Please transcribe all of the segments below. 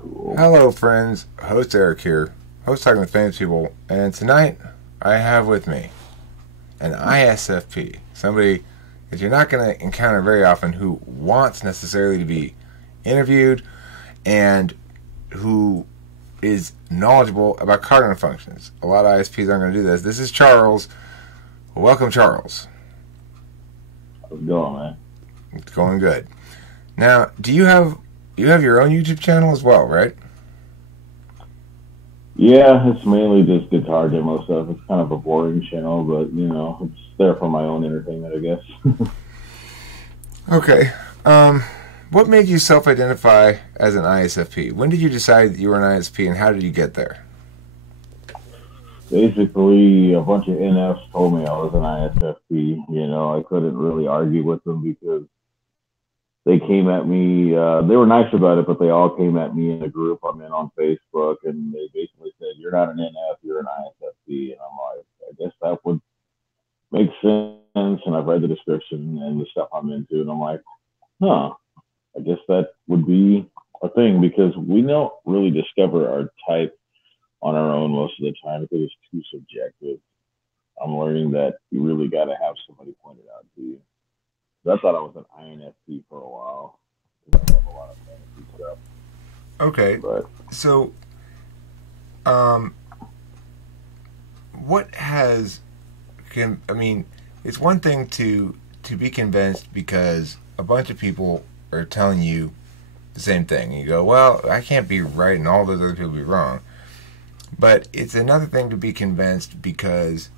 Cool. Hello, friends. Host Eric here. Host talking to famous people, and tonight I have with me an ISFP, somebody that you're not going to encounter very often, who wants necessarily to be interviewed and who is knowledgeable about cognitive functions. A lot of ISPs aren't going to do this. This is Charles. Welcome, Charles. How's it going, man? It's going good. Now, do you have your own YouTube channel as well, right? Yeah, it's mainly just guitar demo stuff. It's kind of a boring channel, but it's there for my own entertainment, I guess. Okay. What made you self-identify as an ISFP? When did you decide that you were an ISFP, and how did you get there? Basically, a bunch of NFs told me I was an ISFP. I couldn't really argue with them because they came at me. They were nice about it, but they all came at me in a group I'm in on Facebook, and they basically said, "You're not an NF, you're an ISFP." And I'm like, I guess that would make sense. And I've read the description and the stuff I'm into, and I'm like, huh, I guess that would be a thing because we don't really discover our type on our own most of the time because it's too subjective. I'm learning that you really got to have somebody point it out to you. So I thought I was an INFP for a while because I love a lot of fantasy stuff. Okay. But So, um, what has I mean, it's one thing to be convinced because a bunch of people are telling you the same thing. You go, well, I can't be right and all those other people be wrong. But it's another thing to be convinced because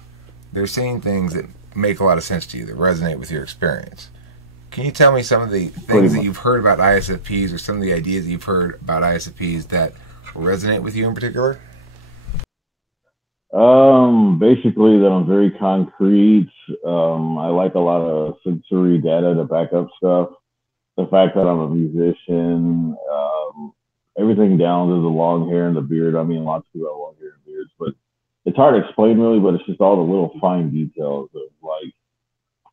they're saying things that make a lot of sense to you, that resonate with your experience. Can you tell me some of the pretty things that much, you've heard about ISFPs or some of the ideas that you've heard about ISFPs that resonate with you in particular? basically that I'm very concrete. I like a lot of sensory data to back up stuff. The fact that I'm a musician, everything down to the long hair and the beard. I mean, lots of people have long hair and beards, but it's hard to explain really. But it's just all the little fine details of like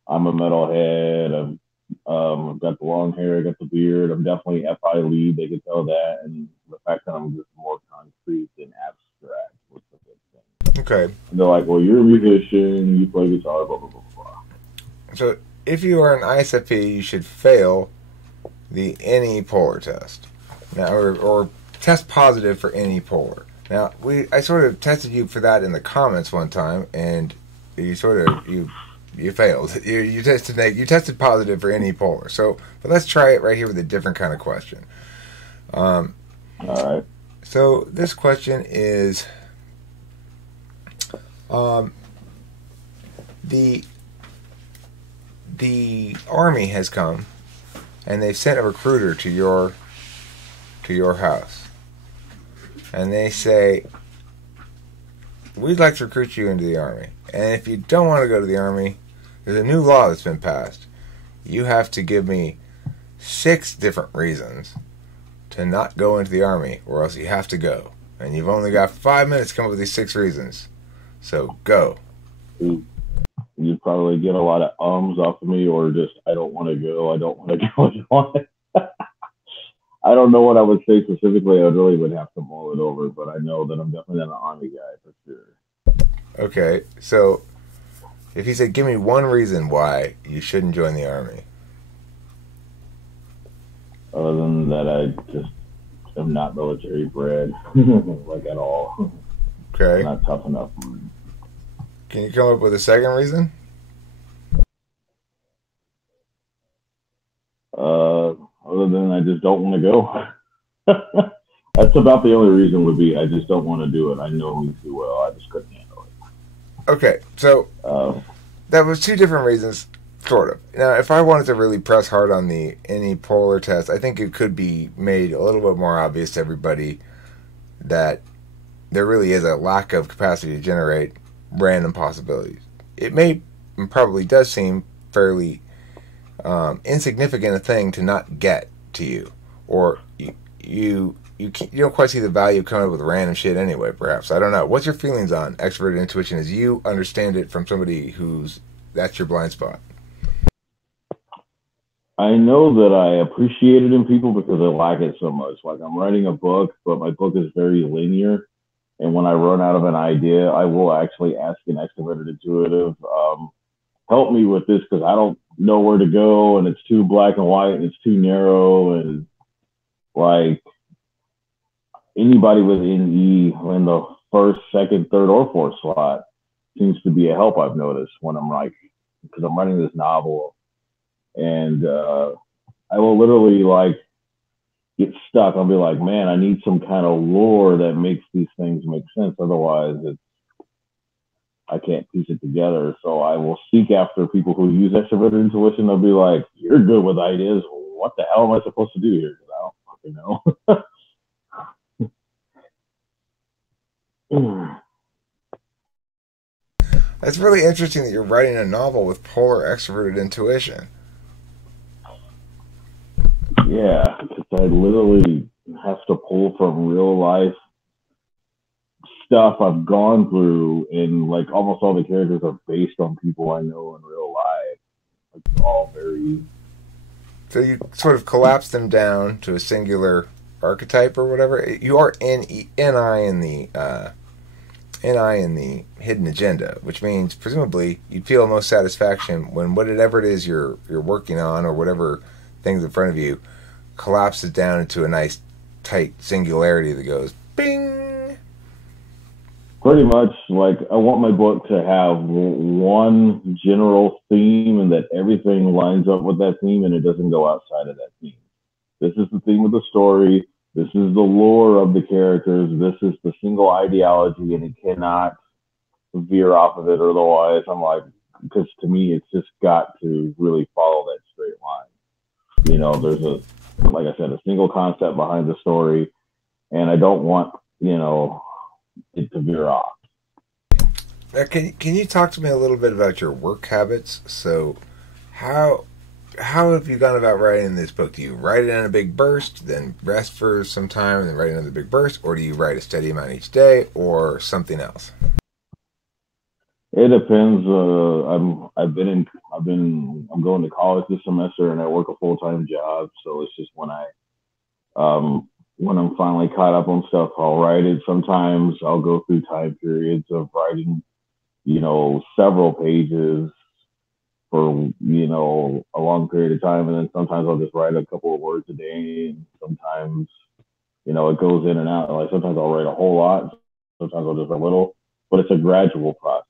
I'm a metalhead. I've got the long hair, I got the beard. I'm definitely FI lead. They can tell that, and the fact that I'm just more concrete than abstract was a big thing. Okay. And they're like, "Well, you're a musician. You play guitar. Blah blah blah blah." So if you are an ISFP, you should fail the any polar test. Now, or test positive for any polar. Now, I sort of tested you for that in the comments one time, and you failed. You tested positive for any polar. So, but let's try it right here with a different kind of question. Um, All right. so this question is, um, the the army has come and they've sent a recruiter to your house, and they say, we'd like to recruit you into the army, and if you don't want to go to the army, there's a new law that's been passed. You have to give me 6 different reasons to not go into the army, or else you have to go, and you've only got 5 minutes to come up with these 6 reasons. So go. You'd probably get a lot of ums off of me, or just I don't want to go. I don't want to go. I don't want to. I don't know what I would say specifically. I really would have to mull it over, but I know that I'm definitely not an army guy for sure. Okay, so if he said, give me one reason why you shouldn't join the army. Other than that, I just am not military bred, like at all. Okay. Not tough enough for me. Can you come up with a second reason? Other than I just don't want to go. That's about the only reason would be I just don't want to do it. I know me too well. I just couldn't handle it. Okay, so Uh, that was 2 different reasons, sort of. Now, if I wanted to really press hard on the any polar test, I think it could be made a little bit more obvious to everybody that there really is a lack of capacity to generate random possibilities. It may and probably does seem fairly insignificant a thing to not get to you, or you don't quite see the value of coming up with random shit anyway. Perhaps, I don't know. What's your feelings on extroverted intuition as you understand it from somebody who's that's your blind spot? I know that I appreciate it in people because I like it so much. Like I'm writing a book, but my book is very linear. And when I run out of an idea, I will actually ask an extroverted intuitive, help me with this because I don't know where to go and it's too black and white and it's too narrow. And like anybody within E in the first, second, third, or fourth slot seems to be a help I've noticed when I'm like, because I'm writing this novel and I will literally like get stuck. I'll be like, man, I need some kind of lore that makes these things make sense. Otherwise, I can't piece it together. So I will seek after people who use extroverted intuition. They'll be like, you're good with ideas. What the hell am I supposed to do here? Because I don't fucking know. That's really interesting that you're writing a novel with polar extroverted intuition. Yeah, because I literally have to pull from real life stuff I've gone through, and like almost all the characters are based on people I know in real life. It's all very So you sort of collapse them down to a singular archetype or whatever. You are NI in the NI in the hidden agenda, which means presumably you'd feel most satisfaction when whatever it is you're working on or whatever things in front of you collapses down into a nice tight singularity that goes bing. pretty much like I want my book to have one general theme and that everything lines up with that theme and it doesn't go outside of that theme. This is the theme of the story. This is the lore of the characters. This is the single ideology, and it cannot veer off of it. Otherwise, I'm like, because to me, it's just got to really follow that straight line. There's like I said, a single concept behind the story, and I don't want, it to veer off. Can you talk to me a little bit about your work habits? So how how have you gone about writing this book? Do you write it in a big burst, then rest for some time, and then write another big burst, or do you write a steady amount each day, or something else? It depends. I'm going to college this semester, and I work a full time job. So it's just when I'm finally caught up on stuff, I'll write it. Sometimes I'll go through time periods of writing, several pages for a long period of time, and then sometimes I'll just write a couple of words a day, and sometimes it goes in and out. Like sometimes I'll write a whole lot, sometimes I'll just a little, but it's a gradual process.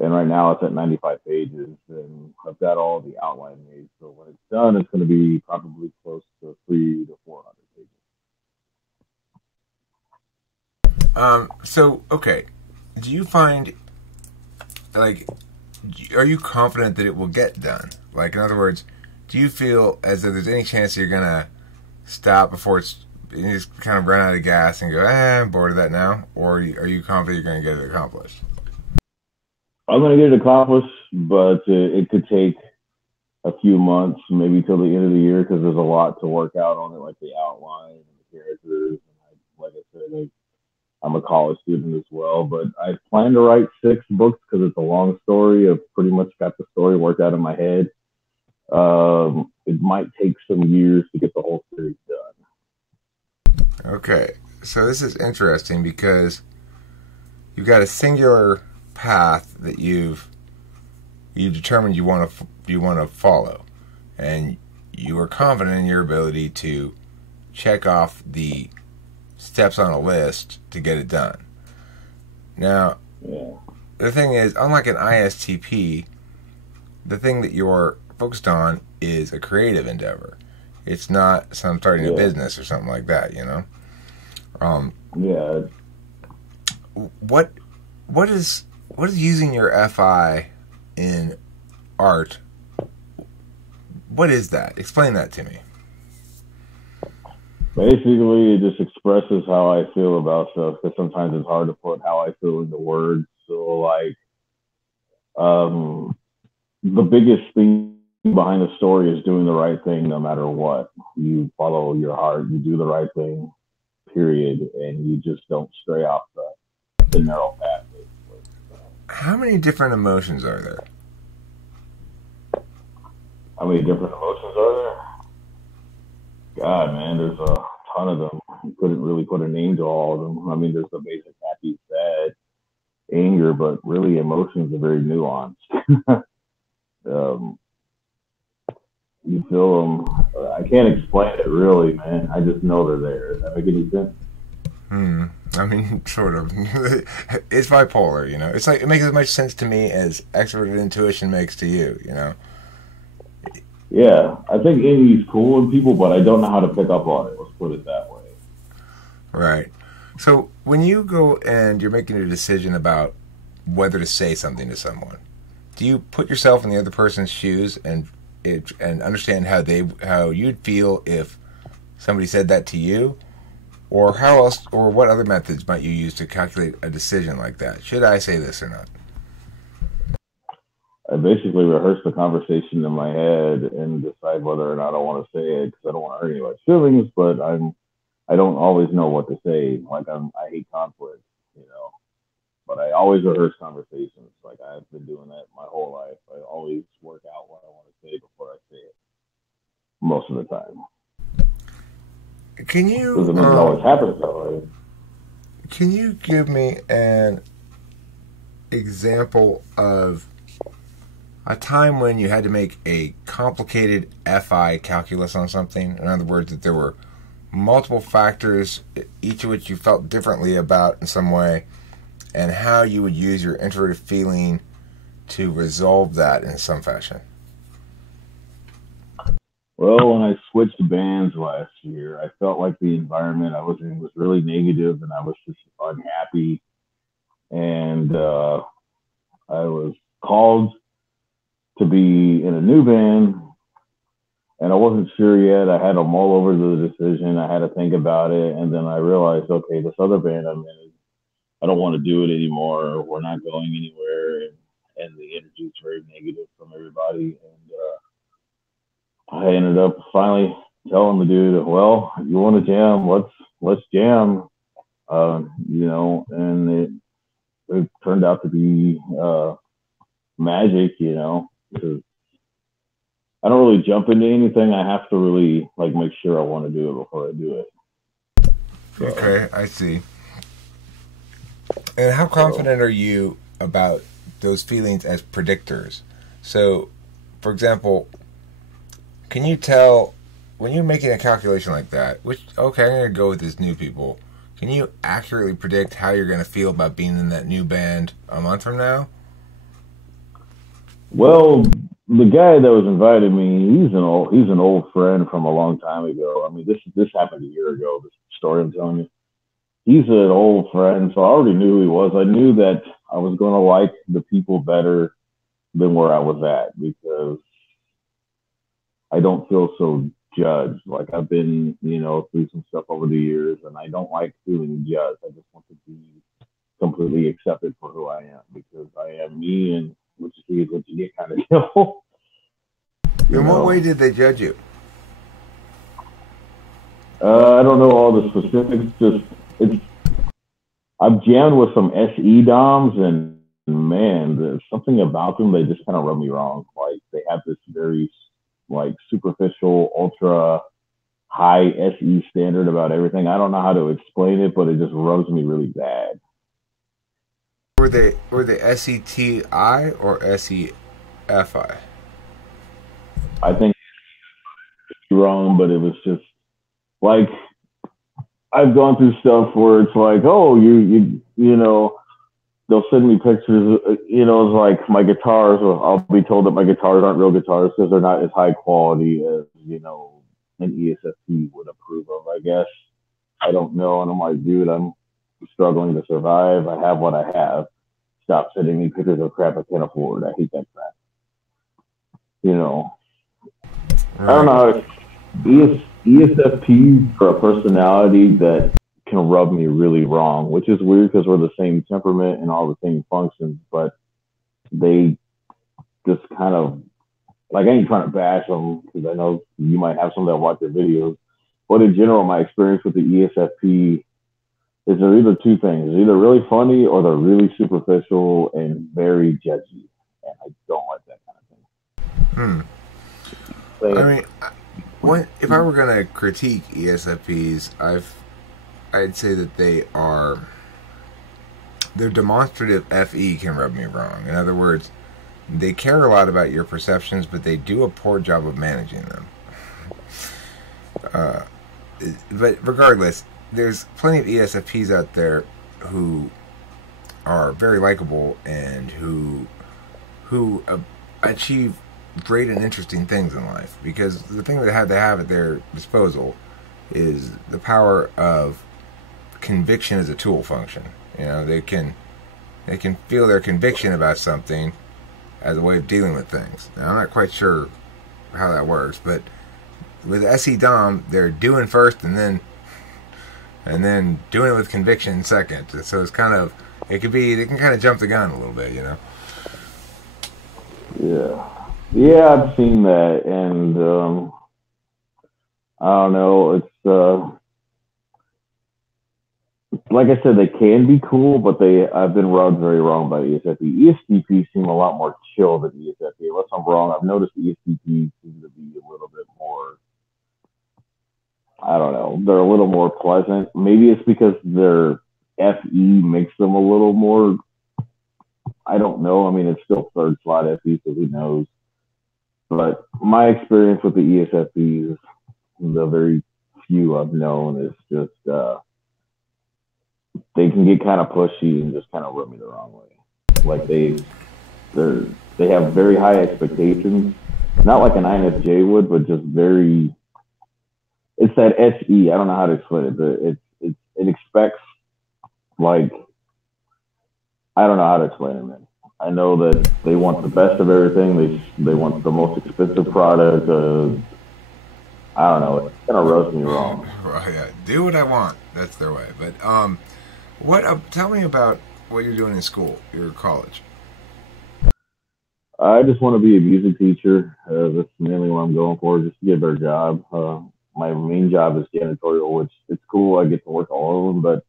And right now it's at 95 pages, and I've got all the outline made. So when it's done, it's going to be probably close to 300 to 400 pages. So okay, do you find like are you confident that it will get done? Like in other words, do you feel as though there's any chance you're gonna stop before you just kind of run out of gas and go, I'm bored of that now, or are you confident you're gonna get it accomplished? I'm going to get it accomplished, but it could take a few months, maybe till the end of the year, because there's a lot to work out on it, like the outline and the characters. And like I said, I'm a college student as well, but I plan to write 6 books because it's a long story. I've pretty much got the story worked out in my head. It might take some years to get the whole series done. Okay, so this is interesting because you've got a singular path that you determined you want to follow, and you are confident in your ability to check off the steps on a list to get it done. Now, Yeah, the thing is, unlike an ISTP, the thing that you're focused on is a creative endeavor. It's not some starting a yeah, business or something like that, you know. Um, yeah. what what is using your FI in art? What is that? Explain that to me. Basically, it just expresses how I feel about stuff because sometimes it's hard to put how I feel into words. So, like, um, the biggest thing behind the story is doing the right thing no matter what. You follow your heart, you do the right thing, period, and you just don't stray off the narrow path, basically. How many different emotions are there? How many different emotions are there? God, man, there's a ton of them. You couldn't really put a name to all of them. I mean, there's the basic happy, sad, anger, but really emotions are very nuanced. um, you feel them. I can't explain it really, man. I just know they're there. Does that make any sense? Hmm. I mean, sort of. It's bipolar, you know. It's like it makes as much sense to me as extroverted intuition makes to you, you know. Yeah, I think Amy's cool in people, but I don't know how to pick up on it. Let's put it that way. Right. So when you go and you're making a decision about whether to say something to someone, do you put yourself in the other person's shoes and understand how you'd feel if somebody said that to you, or how else or what other methods might you use to calculate a decision like that? Should I say this or not? I basically rehearse the conversation in my head and decide whether or not I want to say it because I don't want to hurt anybody's feelings, but I don't always know what to say. Like I hate conflict, you know. But I always rehearse conversations. Like I've been doing that my whole life. I always work out what I want to say before I say it. Most of the time. Can you Doesn't mean it always happens that way. can you give me an example of a time when you had to make a complicated FI calculus on something? In other words, that there were multiple factors, each of which you felt differently about in some way, and how you would use your introverted feeling to resolve that in some fashion. Well, when I switched bands last year, I felt like the environment I was in was really negative, and I was just unhappy. And I was called to be in a new band, and I wasn't sure yet. I had to mull over the decision. I had to think about it, and then I realized, okay, this other band I'm in, I don't want to do it anymore. We're not going anywhere, and the energy is very negative from everybody. And I ended up finally telling the dude, "Well, you want to jam? Let's jam." You know, and it turned out to be magic. You know, because I don't really jump into anything. I have to really like make sure I want to do it before I do it. So, Okay, I see. And how so confident are you about those feelings as predictors? So, for example, can you tell when you're making a calculation like that, which, okay, I'm going to go with these new people, can you accurately predict how you're going to feel about being in that new band a month from now? well, the guy that was inviting me, he's an old friend from a long time ago. I mean, this happened a year ago. This story I'm telling you. He's an old friend, so I already knew who he was. I knew that I was going to like the people better than where I was at because I don't feel so judged. Like I've been, you know, through some stuff over the years, and I don't like feeling judged. I just want to be completely accepted for who I am because I am me, and what you see is what you get, kind of deal. You In what way know, did they judge you? I don't know all the specifics. Just it's I've jammed with some SE DOMs, and man, there's something about them they just kind of rub me wrong. Like they have this very like superficial, ultra high SE standard about everything. I don't know how to explain it, but it just rubs me really bad. Were they SETI or SEFI? I think it's wrong, but it was just like I've gone through stuff where it's like, oh, you know, they'll send me pictures. You know, it's like my guitars. I'll be told that my guitars aren't real guitars because they're not as high quality as you know an ESFP would approve of. I guess I don't know, and I'm like, dude, I'm struggling to survive. I have what I have. Stop sending me pictures of crap I can't afford. I hate that crap. You know, I don't Right. know. ESFPs are a personality that can rub me really wrong, which is weird because we're the same temperament and all the same functions, but they just kind of like I ain't trying to bash them because I know you might have some that watch their videos, but in general, my experience with the ESFP is they're either two things: they're either really funny or they're really superficial and very judgy, and I don't like that kind of thing. Hmm. I mean, if I were going to critique ESFPs, I'd say that their demonstrative FE can rub me wrong. In other words, they care a lot about your perceptions, but they do a poor job of managing them. But regardless, there's plenty of ESFPs out there who are very likable and who achieve great and interesting things in life, because the thing that they have at their disposal is the power of conviction as a tool function. You know, they can feel their conviction about something as a way of dealing with things. Now, I'm not quite sure how that works, but with SE Dom, they're doing first and then doing it with conviction second. So it's kind of, they can kind of jump the gun a little bit, you know. Yeah, I've seen that, and I don't know. It's like I said, they can be cool, but I've been rubbed very wrong by ESFP. ESTP seem a lot more chill than ESFP. Unless I'm wrong, I've noticed ESTP seem to be a little bit more, I don't know, they're a little more pleasant. Maybe it's because their FE makes them a little more, I don't know. I mean, it's still third slot FE, so who knows? But my experience with the ESFPs, the very few I've known, is just they can get kind of pushy and just kind of rub me the wrong way. Like they have very high expectations, not like an INFJ would, but just very. It's that SE. I don't know how to explain it, but it expects, like, I don't know how to explain it, man. I know that they want the best of everything. They want the most expensive product. I don't know. It's gonna roast me wrong. Well, yeah, do what I want. That's their way. But tell me about what you're doing in school, your college. I just want to be a music teacher. That's mainly what I'm going for, just to get a better job. My main job is janitorial, which it's cool. I get to work all of them, but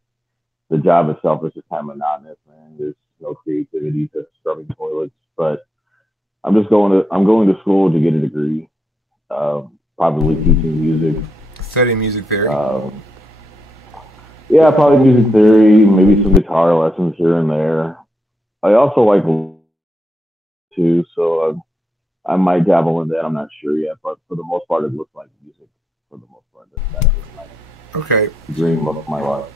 the job itself is just kind of monotonous, man. There's no creativity to scrubbing toilets. But I'm going to school to get a degree, probably teaching music. Studying music theory? Yeah, probably music theory, maybe some guitar lessons here and there. I also like too, so I might dabble in that. I'm not sure yet, but for the most part, it looks like music. For the most part, that's okay. Dream of my life.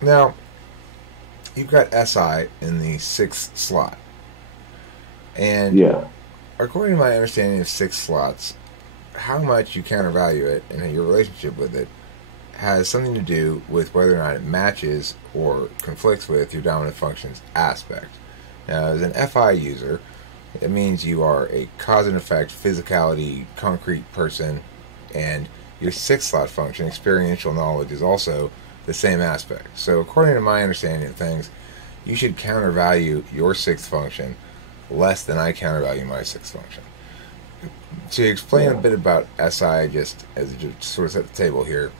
Now, you've got SI in the 6th slot. And yeah, according to my understanding of 6 slots, how much you countervalue it and your relationship with it has something to do with whether or not it matches or conflicts with your dominant functions aspect. Now, as an FI user, it means you are a cause and effect, physicality, concrete person, and your 6th slot function, experiential knowledge, is also the same aspect. So according to my understanding of things, you should countervalue your 6th function less than I countervalue my 6th function. To explain a bit about SI, just as a sort of set the table here,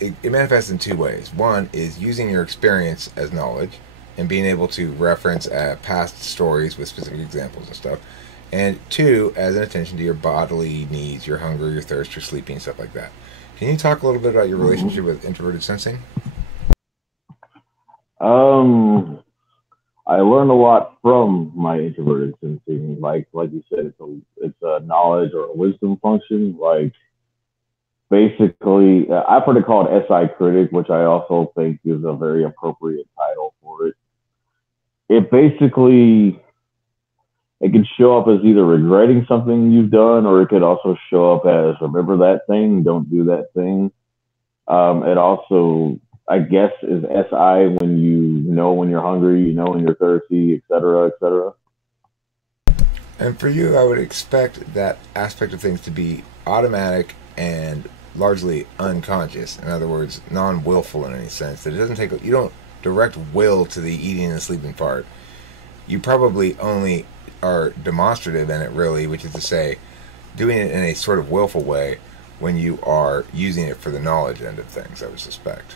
it manifests in 2 ways. One is using your experience as knowledge and being able to reference past stories with specific examples and stuff. And 2, as an attention to your bodily needs, your hunger, your thirst, your sleeping, stuff like that. Can you talk a little bit about your relationship with introverted sensing? I learned a lot from my introverted sensing. Like you said, it's a knowledge or a wisdom function. Like, basically, I've heard it called SI critic, which I also think is a very appropriate title for it. It basically, it can show up as either regretting something you've done, or it could also show up as remember that thing, don't do that thing. It also, I guess, is SI when you know when you're hungry, you know when you're thirsty, etc., etc. And for you, I would expect that aspect of things to be automatic and largely unconscious. In other words, non-willful in any sense. That it doesn't take, you don't direct will to the eating and sleeping part. You probably only are demonstrative in it, really, which is to say, doing it in a sort of willful way when you are using it for the knowledge end of things, I would suspect.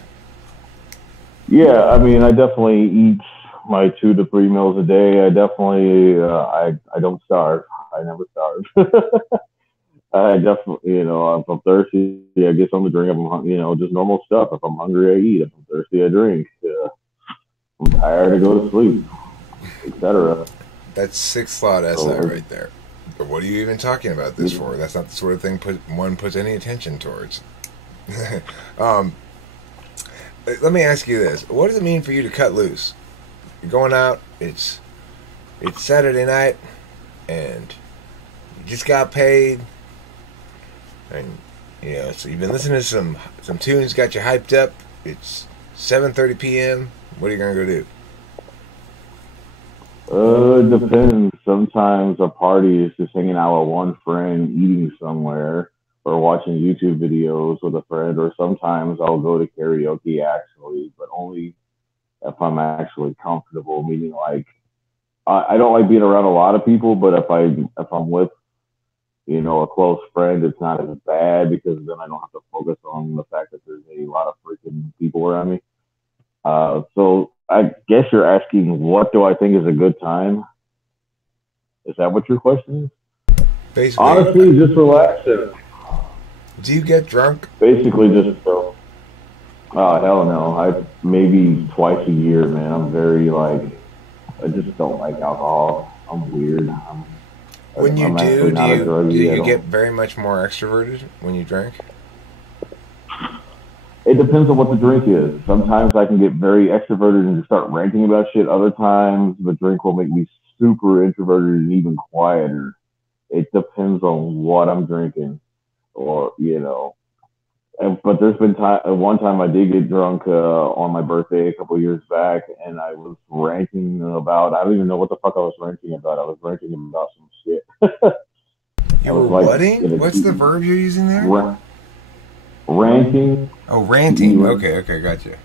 Yeah, I mean, I definitely eat my 2 to 3 meals a day. I definitely, I don't starve. I I never starve. I definitely, if I'm thirsty, I get something to drink. If just normal stuff. If I'm hungry, I eat. If I'm thirsty, I drink. I'm tired, I go to sleep, etc. That's six slot SI So, right there. But what are you even talking about this for? That's not the sort of thing one puts any attention towards. um, let me ask you this: what does it mean for you to cut loose? You're going out. It's Saturday night, and you just got paid, and so you've been listening to some tunes, got you hyped up. It's 7:30 p.m. What are you gonna go do? It depends. Sometimes a party is just hanging out with one friend, eating somewhere, or watching YouTube videos with a friend. Or sometimes I'll go to karaoke actually, but only if I'm actually comfortable. Meaning, like, I don't like being around a lot of people, but if I'm with a close friend, it's not as bad because then I don't have to focus on the fact that there's a lot of freaking people around me. So I guess you're asking, what do I think is a good time? Is that what your question is? Basically, honestly, just relaxing. Do you get drunk? Basically, just oh hell no. I maybe twice a year, man. I'm very like, I just don't like alcohol. I'm weird. When you I'm do, not a druggie. do you get very much more extroverted when you drink? It depends on what the drink is. Sometimes I can get very extroverted and just start ranting about shit. Other times the drink will make me super introverted and even quieter. It depends on what I'm drinking, or but there's been one time I did get drunk on my birthday a couple years back, and I was ranting about, I don't even know what the fuck I was ranting about. I was ranting about some shit. You were whatting? What's the verb you're using there? Ranting. Oh, ranting. Okay, gotcha.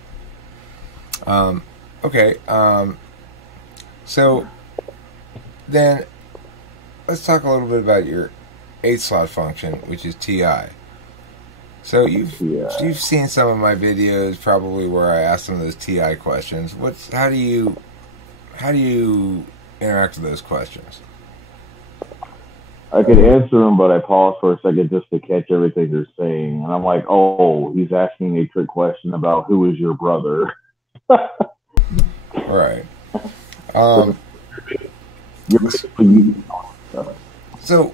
Okay. So then let's talk a little bit about your 8 slot function, which is TI. So you've seen some of my videos probably where I ask some of those TI questions. How do you interact with those questions? I could answer them, but I pause for a second just to catch everything they're saying, and I'm like, "Oh, he's asking a trick question about who is your brother." Right. So,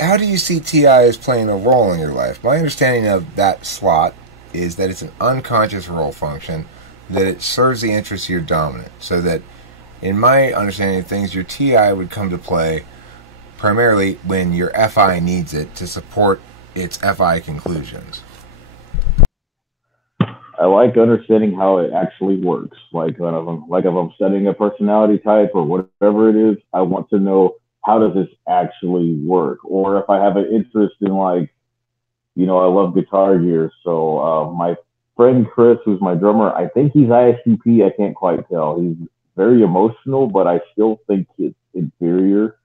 how do you see TI as playing a role in your life? My understanding of that slot is that it's an unconscious role function, that it serves the interests of your dominant, so that, in my understanding of things, your TI would come to play primarily when your FI needs it to support its FI conclusions. I like understanding how it actually works. Like if I'm studying a personality type or whatever it is, I want to know, how does this actually work? Or if I have an interest in, like, I love guitar gear. So my friend Chris, who's my drummer, I think he's ISFP. I can't quite tell. He's very emotional, but I still think it's inferior.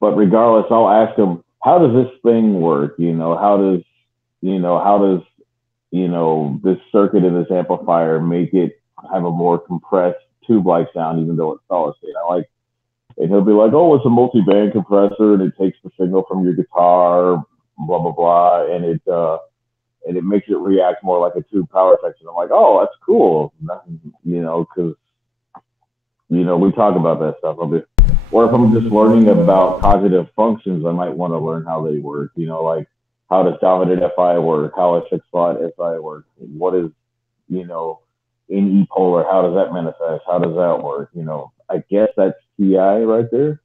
But regardless, I'll ask him, how does this thing work? How does this circuit in this amplifier make it have a more compressed tube-like sound, even though it's solid state? And he'll be like, oh, it's a multi-band compressor, and it takes the signal from your guitar, blah blah blah, and it makes it react more like a tube power section. I'm like, oh, that's cool, because we talk about that stuff. Or if I'm just learning about cognitive functions, I might want to learn how they work. Like, how does dominant FI work? How does 6 slot SI work? What is, in epolar? How does that manifest? How does that work? I guess that's TI right there.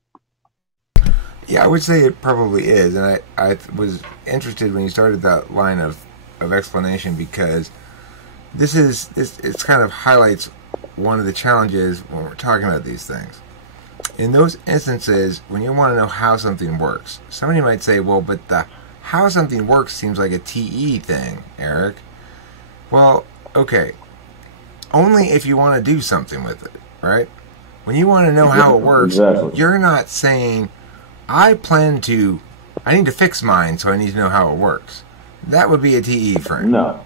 Yeah, I would say it probably is, and I was interested when you started that line of explanation, because it kind of highlights one of the challenges when we're talking about these things. In those instances, when you want to know how something works, somebody might say, well, but the how something works seems like a TE thing, Eric. Well, okay. Only if you want to do something with it, right? When you want to know how it works, exactly. You're not saying, I need to fix mine, so I need to know how it works. That would be a TE frame. No.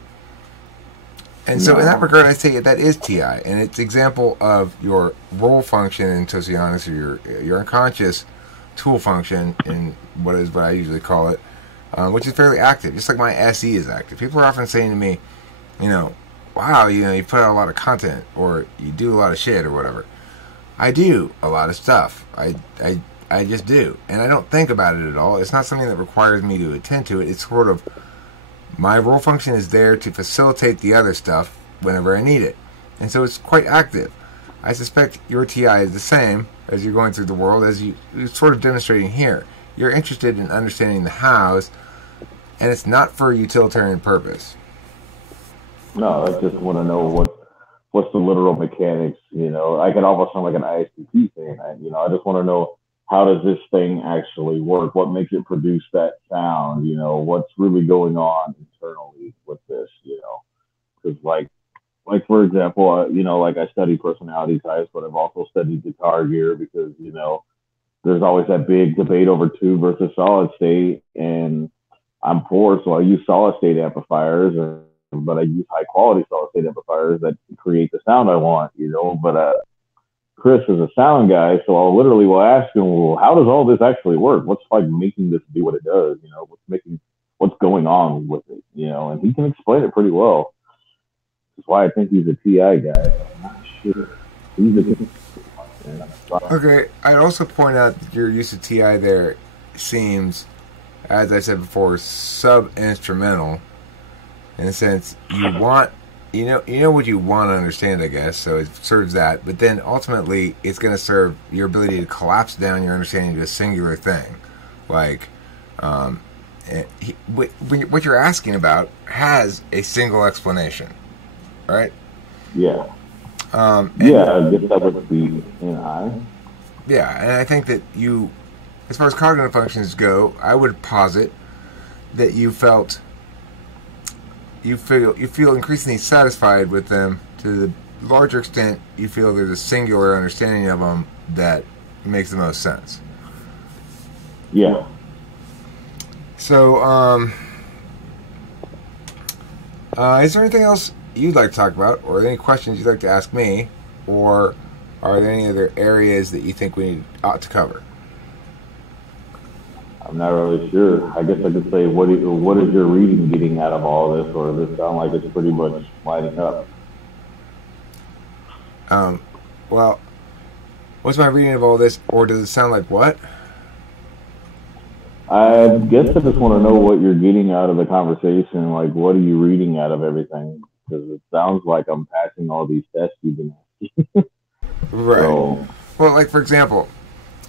And so in that regard, I say that is TI, and it's an example of your role function in socionics, or your unconscious tool function in what I usually call it, which is fairly active, just like my SE is active. People are often saying to me, wow, you put out a lot of content, or you do a lot of shit, or whatever. I do a lot of stuff. I just do. And I don't think about it at all. It's not something that requires me to attend to it. It's sort of, my role function is there to facilitate the other stuff whenever I need it. And so it's quite active. I suspect your TI is the same as you're going through the world, as you're sort of demonstrating here. You're interested in understanding the hows, and it's not for a utilitarian purpose. No, I just want to know what's the literal mechanics. I could almost sound like an ISFP saying that. I just want to know, how does this thing actually work? What makes it produce that sound? What's really going on internally with this? Because like for example, like I study personality types, but I've also studied guitar gear because there's always that big debate over tube versus solid state, and I'm poor, so I use solid state amplifiers, but I use high quality solid state amplifiers that create the sound I want. But Chris is a sound guy, so I'll literally will ask him, well, how does all this actually work? What's making this do what it does? What's going on with it? And he can explain it pretty well. That's why I think he's a TI guy. I'm not sure. Okay, I'd also point out that your use of TI there seems, as I said before, sub-instrumental, in the sense you want, you know what you want to understand, I guess, so it serves that, but then ultimately it's going to serve your ability to collapse down your understanding to a singular thing. Like, what you're asking about has a single explanation, right? Yeah. I guess that would be Yeah, and I think that as far as cognitive functions go, I would posit that you feel increasingly satisfied with them to the larger extent you feel there's a singular understanding of them that makes the most sense. Yeah. So, is there anything else you'd like to talk about, or any questions you'd like to ask me, or are there any other areas that you think we ought to cover? I'm not really sure. I guess I could say, what is your reading getting out of all this, or does it sound like it's pretty much lining up? Well, what's my reading of all this, or does it sound like what? I guess I just want to know what you're getting out of the conversation. Like, what are you reading out of everything? Because it sounds like I'm passing all these tests you've been asking. Right. So, well, like, for example,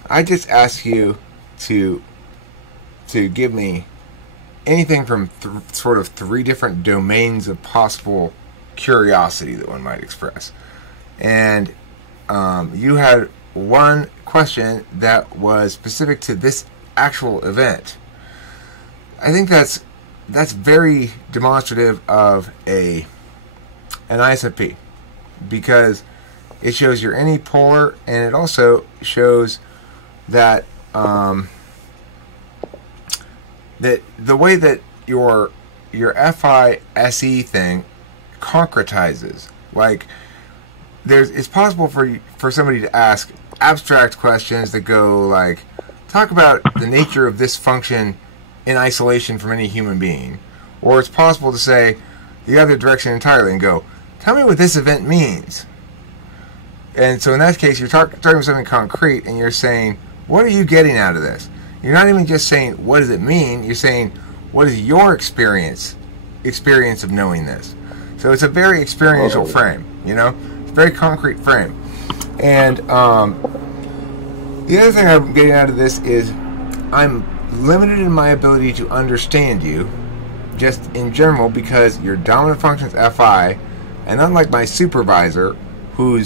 I just asked you to give me anything from sort of 3 different domains of possible curiosity that one might express. And you had one question that was specific to this actual event. I think that's very demonstrative of an ISFP, because it shows you're anypolar, and it also shows that that the way that your FI-SE thing concretizes, like it's possible for somebody to ask abstract questions that go like, talk about the nature of this function in isolation from any human being, or it's possible to say the other direction entirely and go, tell me what this event means. And so in that case, you're talking about something concrete, and you're saying, what are you getting out of this? You're not even just saying, what does it mean? You're saying, what is your experience of knowing this? So it's a very experiential frame, It's a very concrete frame. And the other thing I'm getting out of this is I'm limited in my ability to understand you, just in general, because your dominant function is FI, and unlike my supervisor, who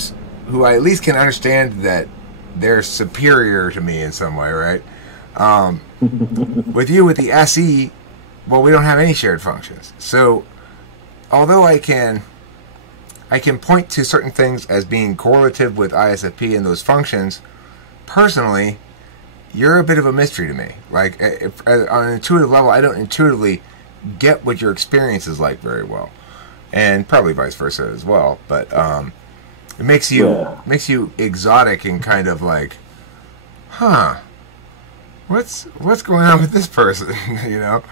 I at least can understand that they're superior to me in some way, right? With you, with the SE, well, we don't have any shared functions. So, although I can point to certain things as being correlative with ISFP and those functions, personally, you're a bit of a mystery to me. Like, on an intuitive level, I don't intuitively get what your experience is like very well, and probably vice versa as well. But it makes you exotic and kind of like, huh? what's going on with this person? You know.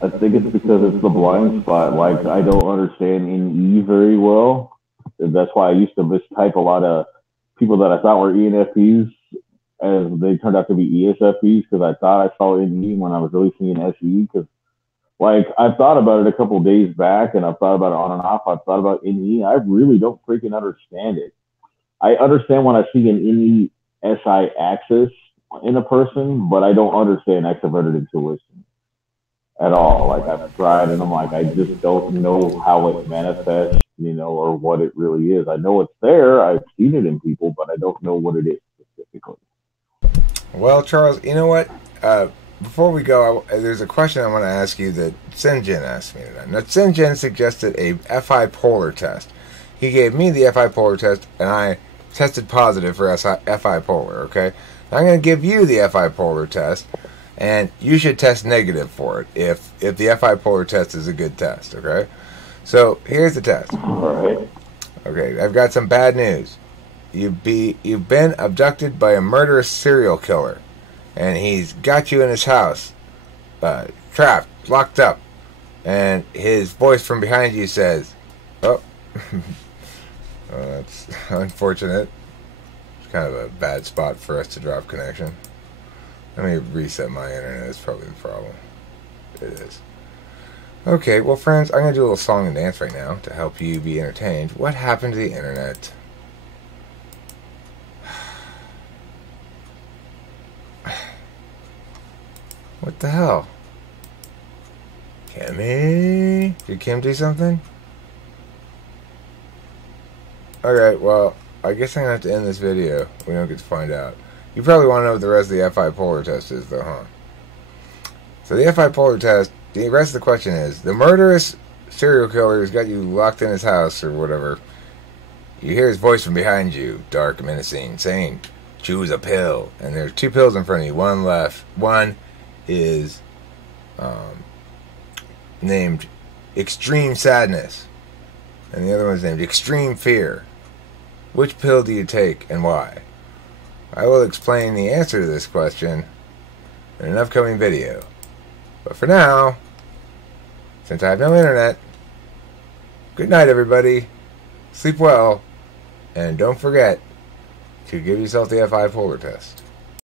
I think it's because it's the blind spot. Like, I don't understand NE very well. That's why I used to mistype a lot of people that I thought were ENFPs as they turned out to be ESFPs because I thought I saw NE when I was really seeing SE. Because, like, I thought about it a couple of days back and I've thought about it on and off. I've thought about NE. I really don't freaking understand it. I understand when I see an NE SI axis in a person, but I don't understand extroverted intuition at all. Like, I've tried and I'm like, I just don't know how it manifests, or what it really is. I know it's there. I've seen it in people, but I don't know what it is specifically. Well, Charles, you know what? Before we go, there's a question I want to ask you that Sinjin asked me tonight. Now, Sinjin suggested a FI polar test. He gave me the FI polar test, and I tested positive for FI polar, okay? Now, I'm going to give you the FI polar test, and you should test negative for it if the FI polar test is a good test, okay? So, here's the test. All right. Okay, I've got some bad news. You've been abducted by a murderous serial killer, and he's got you in his house, trapped, locked up, and his voice from behind you says, "Oh, well, that's unfortunate. It's kind of a bad spot for us to drop connection. Let me reset my internet. That's probably the problem. It is." Okay, well, friends, I'm going to do a little song and dance right now to help you be entertained. What happened to the internet? What the hell? Kimmy? Did Kim do something? Alright, well, I guess I'm going to have to end this video. We don't get to find out. You probably want to know what the rest of the FI polar test is, though, huh? So the FI polar test, the rest of the question is, the murderous serial killer who's got you locked in his house or whatever, you hear his voice from behind you, dark, menacing, saying, "Choose a pill." And there's 2 pills in front of you, one left. One is named Extreme Sadness, and the other one's named Extreme Fear. Which pill do you take and why? I will explain the answer to this question in an upcoming video. But for now, since I have no internet, good night, everybody. Sleep well, and don't forget to give yourself the FI polar test.